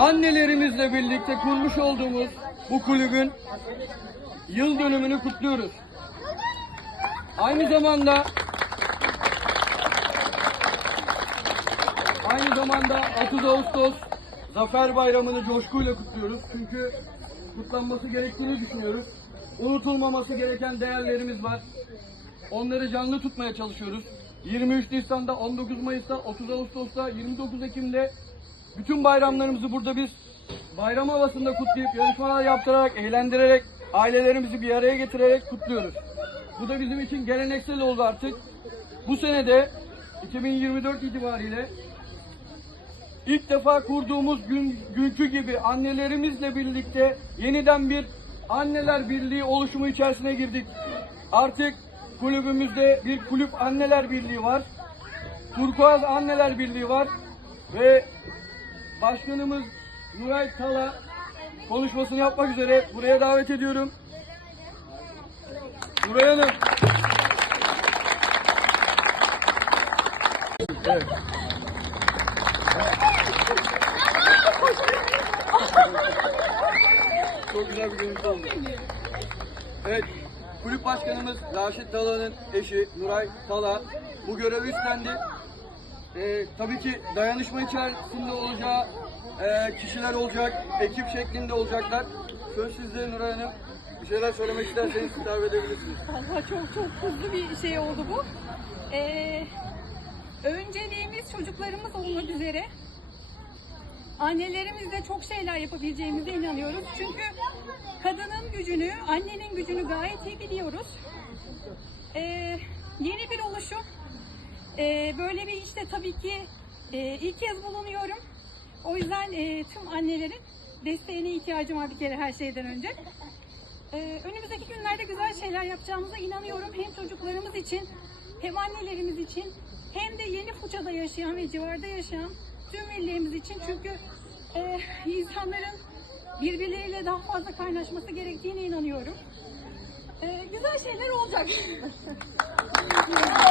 annelerimizle birlikte kurmuş olduğumuz bu kulübün yıl dönümünü kutluyoruz. Aynı zamanda aynı zamanda 30 Ağustos Zafer Bayramı'nı coşkuyla kutluyoruz. Çünkü kutlanması gerektiğini düşünüyoruz. Unutulmaması gereken değerlerimiz var. Onları canlı tutmaya çalışıyoruz. 23 Nisan'da, 19 Mayıs'ta, 30 Ağustos'ta, 29 Ekim'de bütün bayramlarımızı burada biz bayram havasında kutlayıp yarışmalar yaptırarak, eğlendirerek, ailelerimizi bir araya getirerek kutluyoruz. Bu da bizim için geleneksel oldu artık. Bu sene de 2024 itibariyle ilk defa kurduğumuz gün, günkü gibi annelerimizle birlikte yeniden bir anneler birliği oluşumu içerisine girdik. Artık kulübümüzde bir kulüp anneler birliği var. Turkuaz Anneler Birliği var ve başkanımız Nuray Kala konuşmasını yapmak üzere buraya davet ediyorum. Nuray Hanım. Evet. Çok güzel bir görüntü oldu. Evet, kulüp başkanımız Raşit Tala'nın eşi Nuray Tala bu görevi üstlendi. Ee, tabii ki dayanışma içerisinde olacağı e, kişiler olacak, ekip şeklinde olacaklar. Söz sizde Nuray Hanım. Bir şeyler söylemek isterseniz hitap edebilirsiniz. Vallahi çok çok hızlı bir şey oldu bu. Ee, önceliğimiz çocuklarımız olmak üzere. Annelerimizle çok şeyler yapabileceğimize inanıyoruz. Çünkü kadının gücünü, annenin gücünü gayet iyi biliyoruz. Ee, yeni bir oluşum. Ee, böyle bir işte tabii ki e, ilk kez bulunuyorum. O yüzden e, tüm annelerin desteğine ihtiyacım var bir kere her şeyden önce. Ee, önümüzdeki günlerde güzel şeyler yapacağımıza inanıyorum. Hem çocuklarımız için hem annelerimiz için hem de yeni Foça'da yaşayan ve civarda yaşayan tüm velilerimiz için. Çünkü e, insanların birbirleriyle daha fazla kaynaşması gerektiğine inanıyorum. Ee, güzel şeyler olacak.